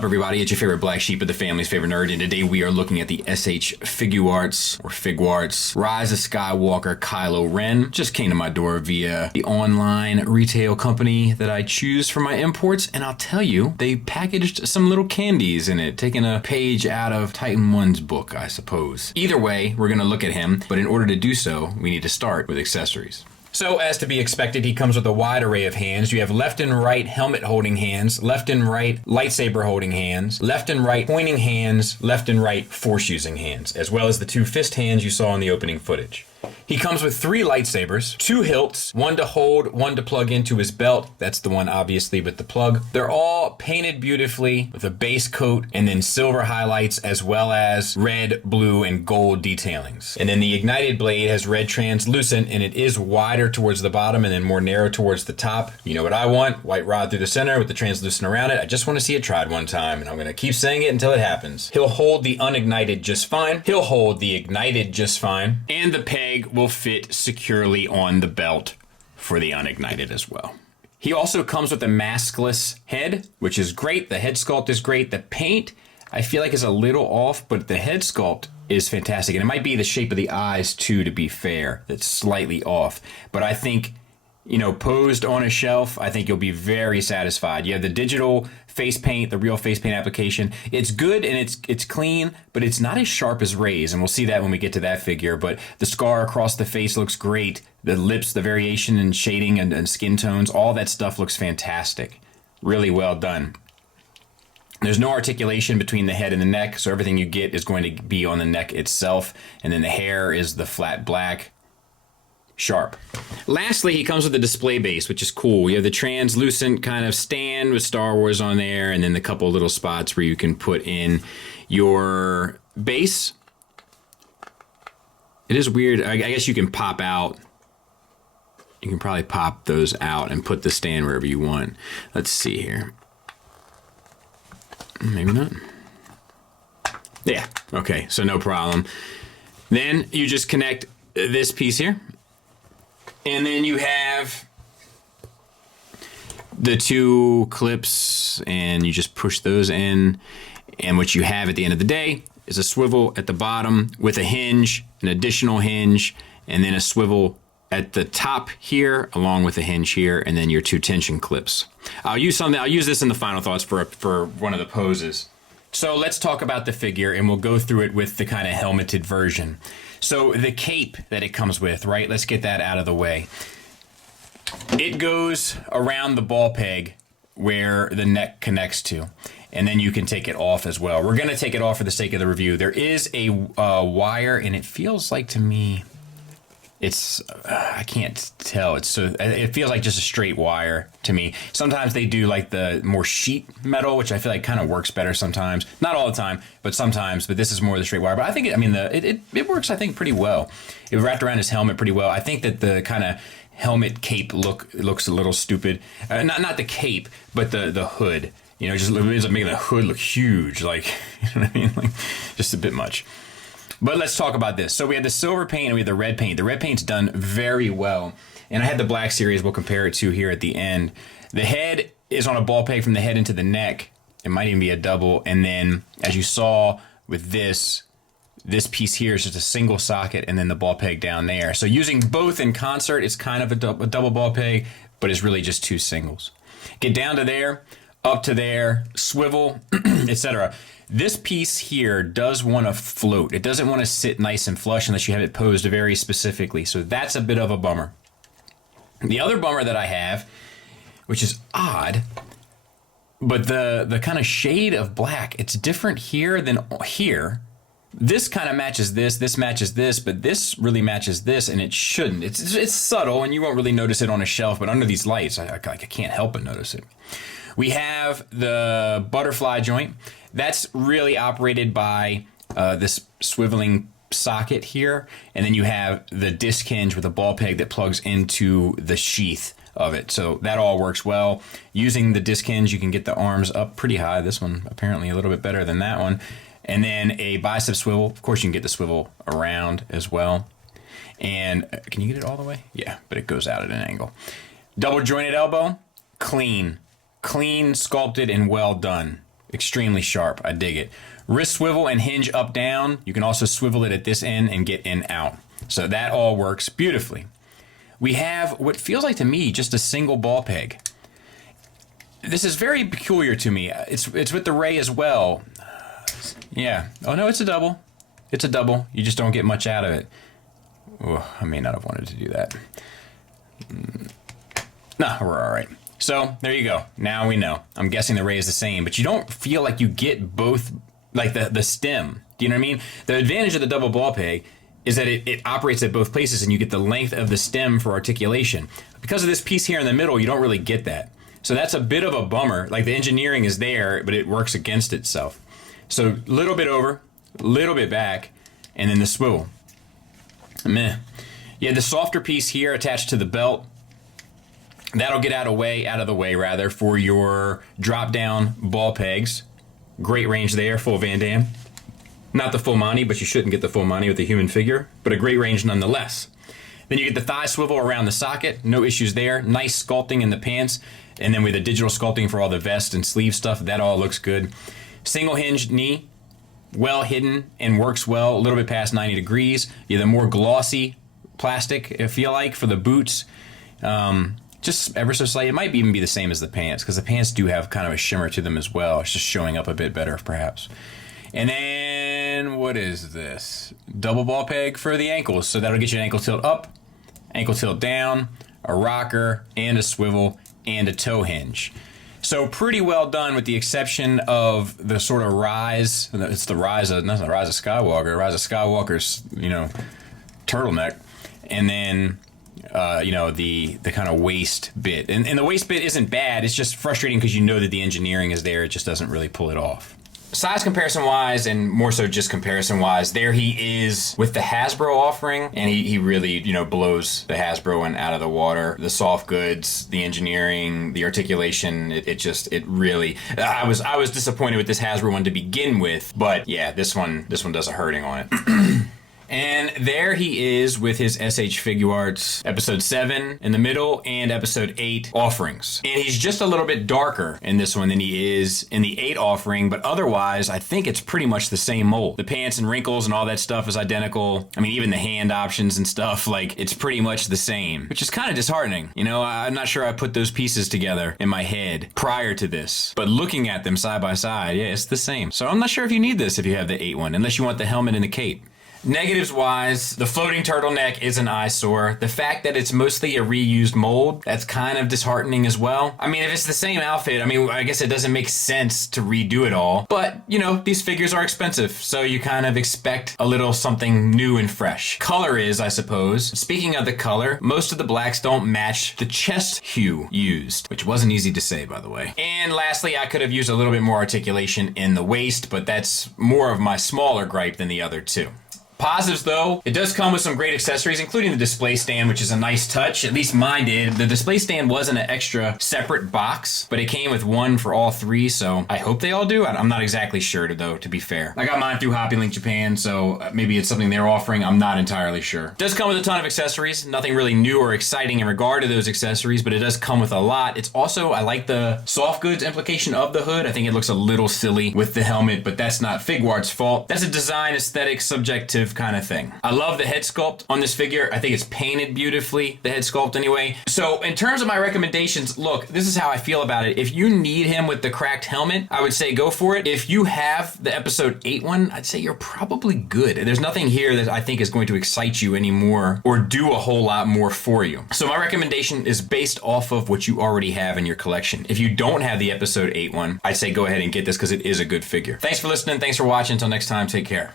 up, everybody? It's your favorite black sheep of the family's favorite nerd, and today we are looking at the SH Figuarts, or Figuarts, Rise of Skywalker Kylo Ren. Just came to my door via the online retail company that I choose for my imports, and I'll tell you, they packaged some little candies in it, taking a page out of Titan 1's book, I suppose. Either way, we're going to look at him, but in order to do so, we need to start with accessories. So, as to be expected, he comes with a wide array of hands. You have left and right helmet holding hands, left and right lightsaber holding hands, left and right pointing hands, left and right force using hands, as well as the two fist hands you saw in the opening footage. He comes with 3 lightsabers, 2 hilts, one to hold, one to plug into his belt. That's the one obviously with the plug. They're all painted beautifully with a base coat and then silver highlights as well as red, blue, and gold detailings. And then the ignited blade has red translucent and it is wider towards the bottom and then more narrow towards the top. You know what I want? White rod through the center with the translucent around it. I just want to see it tried one time and I'm going to keep saying it until it happens. He'll hold the unignited just fine. He'll hold the ignited just fine. And the peg will fit securely on the belt for the unignited as well. He also comes with a maskless head, which is great. The head sculpt is great. The paint, I feel like, is a little off, but the head sculpt is fantastic. And it might be the shape of the eyes, too, to be fair. That's slightly off. But I think, you know, posed on a shelf, I think you'll be very satisfied. You have the digital face paint, the real face paint application. It's good and it's clean, but it's not as sharp as Ray's, and we'll see that when we get to that figure. But the scar across the face looks great. The lips, the variation in shading and skin tones, all that stuff looks fantastic. Really well done. There's no articulation between the head and the neck, so everything you get is going to be on the neck itself, and then the hair is the flat black. Sharp. Lastly, he comes with a display base, which is cool. You have the translucent kind of stand with Star Wars on there, and then the couple little spots where you can put in your base. It is weird. I guess you can pop out. You can probably pop those out and put the stand wherever you want. Let's see here. Maybe not. Yeah, okay, so no problem. Then you just connect this piece here. And then you have the 2 clips and you just push those in. And what you have at the end of the day is a swivel at the bottom with a hinge, an additional hinge, and then a swivel at the top here along with a hinge here, and then your 2 tension clips. I'll use this in the final thoughts for one of the poses. So let's talk about the figure and we'll go through it with the kind of helmeted version. So the cape that it comes with, right? Let's get that out of the way. It goes around the ball peg where the neck connects to, and then you can take it off as well. We're going to take it off for the sake of the review. There is a wire, and it feels like to me, it's I can't tell. It feels like just a straight wire to me. Sometimes they do like the more sheet metal, which I feel like kind of works better sometimes. Not all the time, but sometimes. But this is more the straight wire. But I think it works. I think pretty well. It wrapped around his helmet pretty well. I think that the kind of helmet cape looks a little stupid. Not the cape, but the hood. You know, just ends up making the hood look huge. Like, you know what I mean? Like, just a bit much. But let's talk about this. So we have the silver paint and we have the red paint. The red paint's done very well. And I had the black series we'll compare it to here at the end. The head is on a ball peg from the head into the neck. It might even be a double. And then, as you saw with this piece here is just a single socket and then the ball peg down there. So using both in concert, it's kind of a double ball peg, but it's really just 2 singles. Get down to there, up to there, swivel, etc. This piece here does want to float. It doesn't want to sit nice and flush unless you have it posed very specifically. So that's a bit of a bummer. The other bummer that I have, which is odd, but the kind of shade of black, it's different here than here. This kind of matches this matches this, but this really matches this, and it shouldn't. It's subtle, and you won't really notice it on a shelf, but under these lights, I can't help but notice it. We have the butterfly joint. That's really operated by this swiveling socket here, and then you have the disc hinge with a ball peg that plugs into the sheath of it. So that all works well. Using the disc hinge, you can get the arms up pretty high. This one apparently a little bit better than that one. And then a bicep swivel. Of course, you can get the swivel around as well. And can you get it all the way? Yeah, but it goes out at an angle. Double jointed elbow, clean, sculpted, and well done. Extremely sharp. I dig it. Wrist swivel and hinge up down. You can also swivel it at this end and get in out. So that all works beautifully. We have what feels like to me just a single ball peg. This is very peculiar to me. It's with the Ray as well. Yeah. Oh no, it's a double. It's a double. You just don't get much out of it. Oh, I may not have wanted to do that. Nah, we're all right. So there you go. Now we know. I'm guessing the Ray is the same, but you don't feel like you get both, like the stem. Do you know what I mean? The advantage of the double ball peg is that it operates at both places and you get the length of the stem for articulation. Because of this piece here in the middle, you don't really get that. So that's a bit of a bummer. Like the engineering is there, but it works against itself. So a little bit over, a little bit back, and then the swivel. Meh. Yeah, the softer piece here attached to the belt, that'll get out of the way for your drop down ball pegs. Great range there, full Van Damme. Not the full Monty, but you shouldn't get the full Monty with the human figure, but a great range nonetheless. Then you get the thigh swivel around the socket, no issues there. Nice sculpting in the pants, and then with the digital sculpting for all the vest and sleeve stuff, that all looks good. Single hinged knee, well hidden and works well, a little bit past 90 degrees. You have the more glossy plastic, I feel like, for the boots. Just ever so slight. It might even be the same as the pants, because the pants do have kind of a shimmer to them as well. It's just showing up a bit better, perhaps. And then, what is this? Double ball peg for the ankles. So that'll get you an ankle tilt up, ankle tilt down, a rocker, and a swivel, and a toe hinge. So pretty well done, with the exception of the sort of rise. It's the rise of, not the rise of Skywalker, rise of Skywalker's, turtleneck. And then, the kind of waist bit. And the waist bit isn't bad. It's just frustrating because you know that the engineering is there. It just doesn't really pull it off. Size comparison wise, and more so just comparison wise, there he is with the Hasbro offering, and he really, blows the Hasbro one out of the water. The soft goods, the engineering, the articulation, it really, I was disappointed with this Hasbro one to begin with, but yeah, this one does a hurting on it. And there he is with his SH Figuarts episode 7 in the middle and episode 8 offerings. And he's just a little bit darker in this one than he is in the 8 offering, but otherwise I think it's pretty much the same mold. The pants and wrinkles and all that stuff is identical. I mean, even the hand options and stuff, like, it's pretty much the same, which is kind of disheartening. I'm not sure I put those pieces together in my head prior to this, but looking at them side by side, yeah, it's the same. So I'm not sure if you need this if you have the 8 one, unless you want the helmet and the cape. Negatives wise, the floating turtleneck is an eyesore. The fact that it's mostly a reused mold, that's kind of disheartening as well. I mean, if it's the same outfit, I guess it doesn't make sense to redo it all. But, these figures are expensive, so you kind of expect a little something new and fresh. Color is, I suppose. Speaking of the color, most of the blacks don't match the chest hue used, which wasn't easy to say, by the way. And lastly, I could have used a little bit more articulation in the waist, but that's more of my smaller gripe than the other two. Positives, though, it does come with some great accessories, including the display stand, which is a nice touch. At least mine did. The display stand wasn't an extra separate box, but it came with one for all 3, so I hope they all do. I'm not exactly sure, though, to be fair. I got mine through HobbyLink Japan, so maybe it's something they're offering. I'm not entirely sure. It does come with a ton of accessories. Nothing really new or exciting in regard to those accessories, but it does come with a lot. It's also, I like the soft goods implication of the hood. I think it looks a little silly with the helmet, but that's not Figuarts' fault. That's a design, aesthetic, subjective kind of thing. I love the head sculpt on this figure. I think it's painted beautifully, the head sculpt anyway. So in terms of my recommendations, look, this is how I feel about it. If you need him with the cracked helmet, I would say go for it. If you have the episode 8 one, I'd say you're probably good. There's nothing here that I think is going to excite you anymore or do a whole lot more for you. So my recommendation is based off of what you already have in your collection. If you don't have the episode 8 one, I'd say go ahead and get this because it is a good figure. Thanks for listening. Thanks for watching. Until next time, take care.